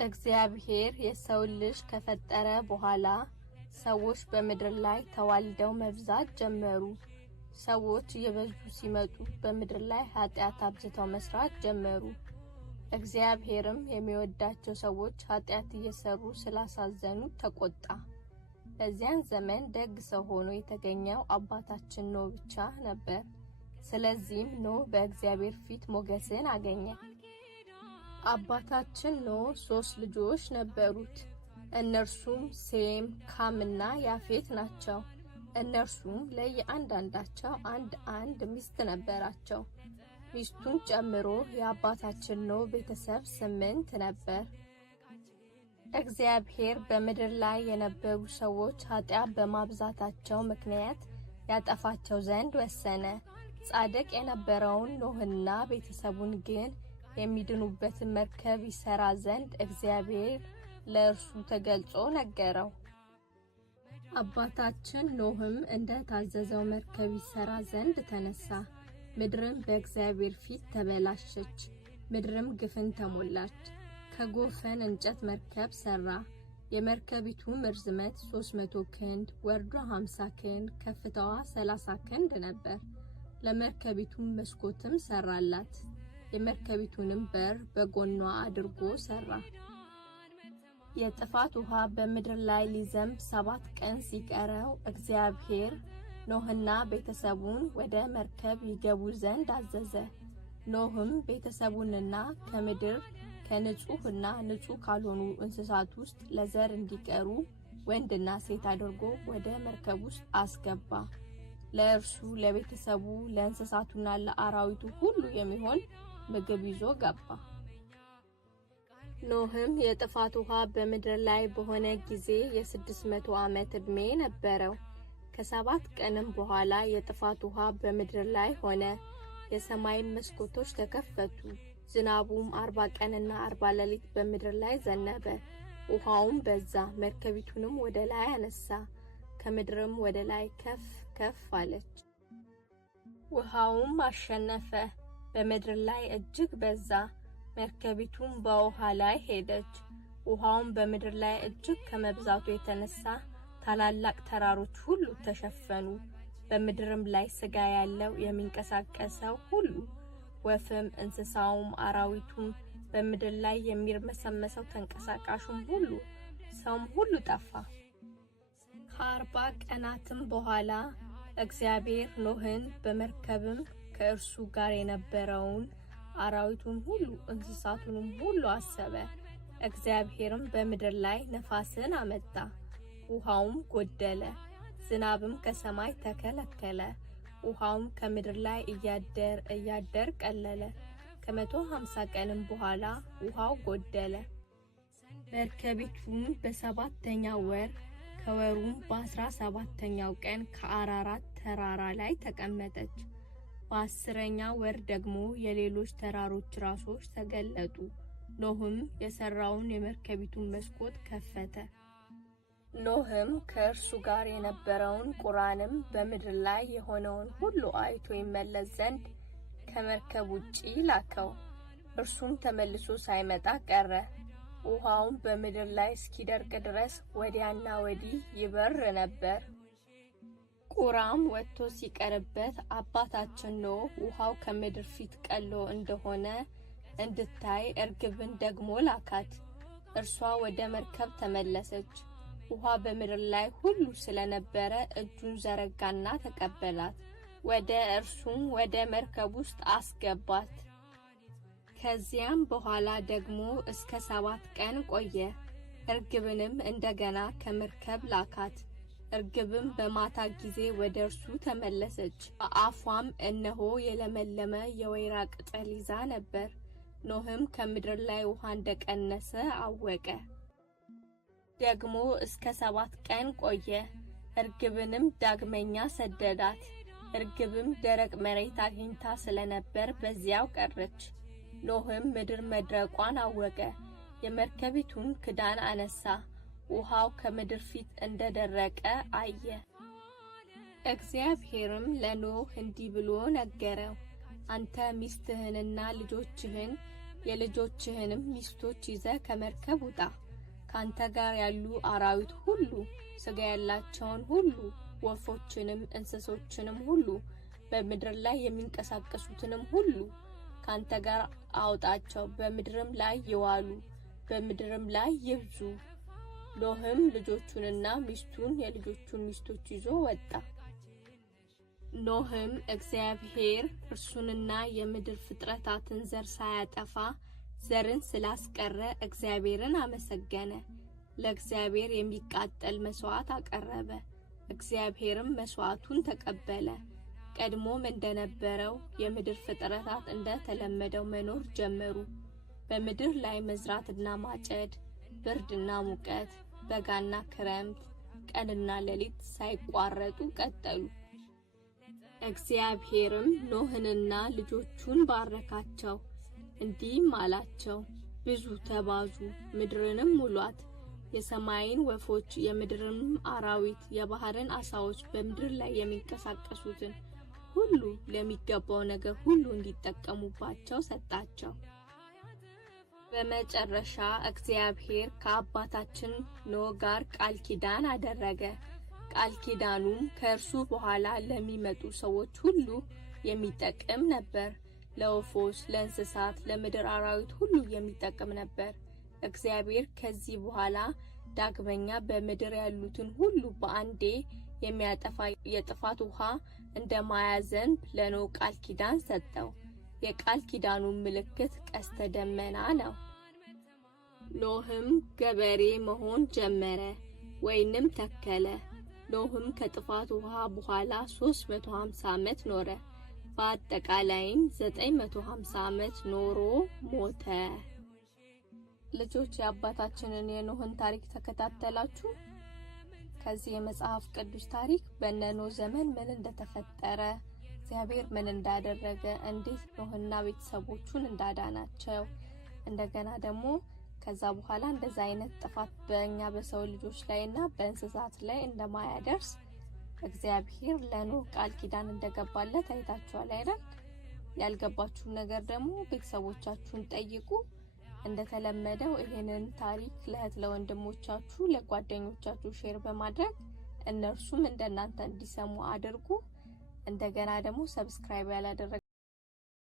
እግዚአብሔር የሰው ልጅ ከፈጠረ በኋላ ሰዎች በምድር ላይ ተዋልደው መብዛት ጀመሩ። ሰዎች እየበዙ ሲመጡ በምድር ላይ ኃጢአት አብዝተው መስራት ጀመሩ። እግዚአብሔርም የሚወዳቸው ሰዎች ኃጢአት እየሰሩ ስላሳዘኑ ተቆጣ። በዚያን ዘመን ደግ ሰው ሆኖ የተገኘው አባታችን ኖህ ብቻ ነበር። ስለዚህም ኖህ በእግዚአብሔር ፊት ሞገስን አገኘ። አባታችን ኖህ 3 ልጆች ነበሩት። እነርሱም ሴም፣ ካምና ያፌት ናቸው። እነርሱም ለየአንዳንዳቸው አንድ ሚስት ነበራቸው። ሚስቱን ጨምሮ የአባታችን ኖህ ቤተሰብ 8 ነበር። እግዚአብሔር በምድር ላይ የነበሩ ሰዎች ኃጢአት በማብዛታቸው ምክንያት ያጠፋቸው ዘንድ ወሰነ። ጻድቅ የነበረውን ኖህና ቤተሰቡን ግን የሚድኑበትን መርከብ ይሰራ ዘንድ እግዚአብሔር ለእርሱ ተገልጾ ነገረው። አባታችን ኖህም እንደ ታዘዘው መርከብ ይሰራ ዘንድ ተነሳ። ምድርም በእግዚአብሔር ፊት ተበላሸች፣ ምድርም ግፍን ተሞላች። ከጎፈን እንጨት መርከብ ሰራ። የመርከቢቱም ርዝመት 300 ክንድ፣ ወርዷ 50 ክንድ፣ ከፍታዋ 30 ክንድ ነበር። ለመርከቢቱም መስኮትም ሰራላት። የመርከቢቱንም በር በጎኗ አድርጎ ሰራ። የጥፋት ውሃ በምድር ላይ ሊዘንብ 7 ቀን ሲቀረው እግዚአብሔር ኖህና ቤተሰቡን ወደ መርከብ ይገቡ ዘንድ አዘዘ። ኖህም ቤተሰቡንና ከምድር ከንጹህና ንጹህ ካልሆኑ እንስሳት ውስጥ ለዘር እንዲቀሩ ወንድና ሴት አድርጎ ወደ መርከብ ውስጥ አስገባ። ለእርሱ፣ ለቤተሰቡ፣ ለእንስሳቱና ለአራዊቱ ሁሉ የሚሆን ምግብ ይዞ ገባ። ኖህም የጥፋት ውሃ በምድር ላይ በሆነ ጊዜ የ600 ዓመት ዕድሜ ነበረው። ከ7 ቀንም በኋላ የጥፋት ውሃ በምድር ላይ ሆነ። የሰማይ መስኮቶች ተከፈቱ። ዝናቡም 40 ቀንና 40 ሌሊት በምድር ላይ ዘነበ። ውሃውም በዛ፣ መርከቢቱንም ወደ ላይ አነሳ። ከምድርም ወደ ላይ ከፍ ከፍ አለች። ውሃውም አሸነፈ፣ በምድር ላይ እጅግ በዛ። መርከቢቱም በውሃ ላይ ሄደች። ውሃውም በምድር ላይ እጅግ ከመብዛቱ የተነሳ ታላላቅ ተራሮች ሁሉ ተሸፈኑ። በምድርም ላይ ሥጋ ያለው የሚንቀሳቀሰው ሁሉ፣ ወፍም፣ እንስሳውም፣ አራዊቱም፣ በምድር ላይ የሚርመሰመሰው ተንቀሳቃሹም ሁሉ፣ ሰውም ሁሉ ጠፋ። ከ40 ቀናትም በኋላ እግዚአብሔር ኖህን በመርከብም ከእርሱ ጋር የነበረውን አራዊቱን ሁሉ እንስሳቱንም ሁሉ አሰበ። እግዚአብሔርም በምድር ላይ ነፋስን አመጣ፣ ውሃውም ጎደለ፣ ዝናብም ከሰማይ ተከለከለ። ውሃውም ከምድር ላይ እያደር ቀለለ። ከ150 ቀንም በኋላ ውሃው ጎደለ። መርከቢቱም በ7ኛው ወር ከወሩም በ17ኛው ቀን ከአራራት ተራራ ላይ ተቀመጠች። በ10ኛው ወር ደግሞ የሌሎች ተራሮች ራሶች ተገለጡ። ኖህም የሰራውን የመርከቢቱን መስኮት ከፈተ። ኖህም ከእርሱ ጋር የነበረውን ቁራንም በምድር ላይ የሆነውን ሁሉ አይቶ ይመለስ ዘንድ ከመርከብ ውጪ ላከው። እርሱም ተመልሶ ሳይመጣ ቀረ። ውሃውም በምድር ላይ እስኪደርቅ ድረስ ወዲያና ወዲህ ይበር ነበር። ቁራም ወጥቶ ሲቀርበት አባታችን ኖህ ውሃው ከምድር ፊት ቀሎ እንደሆነ እንድታይ እርግብን ደግሞ ላካት። እርሷ ወደ መርከብ ተመለሰች። ውሃ በምድር ላይ ሁሉ ስለነበረ እጁን ዘረጋና ተቀበላት። ወደ እርሱም ወደ መርከብ ውስጥ አስገባት። ከዚያም በኋላ ደግሞ እስከ 7 ቀን ቆየ። እርግብንም እንደገና ከመርከብ ላካት። እርግብም በማታ ጊዜ ወደ እርሱ ተመለሰች። በአፏም እነሆ የለመለመ የወይራ ቅጠል ይዛ ነበር። ኖህም ከምድር ላይ ውሃ እንደቀነሰ አወቀ። ደግሞ እስከ 7 ቀን ቆየ። እርግብንም ዳግመኛ ሰደዳት። እርግብም ደረቅ መሬት አግኝታ ስለነበር በዚያው ቀረች። ኖህም ምድር መድረቋን አወቀ። የመርከቢቱን ክዳን አነሳ። ውሃው ከምድር ፊት እንደደረቀ አየ። እግዚአብሔርም ለኖህ እንዲህ ብሎ ነገረው፣ አንተ ሚስትህንና ልጆችህን የልጆችህንም ሚስቶች ይዘህ ከመርከብ ውጣ። ካንተ ጋር ያሉ አራዊት ሁሉ፣ ስጋ ያላቸውን ሁሉ፣ ወፎችንም እንስሶችንም ሁሉ፣ በምድር ላይ የሚንቀሳቀሱትንም ሁሉ ካንተ ጋር አውጣቸው። በምድርም ላይ ይዋሉ፣ በምድርም ላይ ይብዙ። ኖህም ልጆቹንና ሚስቱን የልጆቹን ሚስቶች ይዞ ወጣ። ኖህም እግዚአብሔር እርሱንና የምድር ፍጥረታትን ዘር ሳያጠፋ ዘርን ስላስቀረ እግዚአብሔርን አመሰገነ። ለእግዚአብሔር የሚቃጠል መስዋዕት አቀረበ። እግዚአብሔርም መስዋዕቱን ተቀበለ። ቀድሞም እንደነበረው የምድር ፍጥረታት እንደተለመደው መኖር ጀመሩ። በምድር ላይ መዝራትና ማጨድ፣ ብርድና ሙቀት፣ በጋና ክረምት፣ ቀንና ሌሊት ሳይቋረጡ ቀጠሉ። እግዚአብሔርም ኖህንና ልጆቹን ባረካቸው፣ እንዲህም አላቸው፣ ብዙ ተባዙ፣ ምድርንም ሙሏት። የሰማይን ወፎች፣ የምድርንም አራዊት፣ የባህርን አሳዎች፣ በምድር ላይ የሚንቀሳቀሱትን ሁሉ ለሚገባው ነገር ሁሉ እንዲጠቀሙባቸው ሰጣቸው። በመጨረሻ እግዚአብሔር ከአባታችን ኖህ ጋር ቃል ኪዳን አደረገ። ቃል ኪዳኑም ከእርሱ በኋላ ለሚመጡ ሰዎች ሁሉ የሚጠቅም ነበር። ለወፎች፣ ለእንስሳት፣ ለምድር አራዊት ሁሉ የሚጠቅም ነበር። እግዚአብሔር ከዚህ በኋላ ዳግመኛ በምድር ያሉትን ሁሉ በአንዴ የሚያጠፋ የጥፋት ውሃ እንደማያዘንብ ለኖህ ቃል ኪዳን ሰጠው። የቃል ኪዳኑ ምልክት ቀስተ ደመና ነው። ኖህም ገበሬ መሆን ጀመረ፣ ወይንም ተከለ። ኖህም ከጥፋት ውሃ በኋላ 350 ዓመት ኖረ። በአጠቃላይም 950 ዓመት ኖሮ ሞተ። ልጆች የአባታችንን የኖህን ታሪክ ተከታተላችሁ? ከዚህ የመጽሐፍ ቅዱስ ታሪክ በኖህ ዘመን ምን እንደተፈጠረ፣ እግዚአብሔር ምን እንዳደረገ፣ እንዴት ኖህና ቤተሰቦቹን እንዳዳናቸው፣ እንደገና ደግሞ ከዛ በኋላ እንደዛ አይነት ጥፋት በእኛ በሰው ልጆች ላይና በእንስሳት ላይ እንደማያደርስ እግዚአብሔር ለኖህ ቃል ኪዳን እንደገባለት አይታችኋል አይደል? ያልገባችሁን ነገር ደግሞ ቤተሰቦቻችሁን ጠይቁ። እንደተለመደው ይሄንን ታሪክ ለእህት ለወንድሞቻችሁ፣ ለጓደኞቻችሁ ሼር በማድረግ እነርሱም እንደናንተ እንዲሰሙ አድርጉ። እንደገና ደግሞ ሰብስክራይብ ያላደረጋችሁ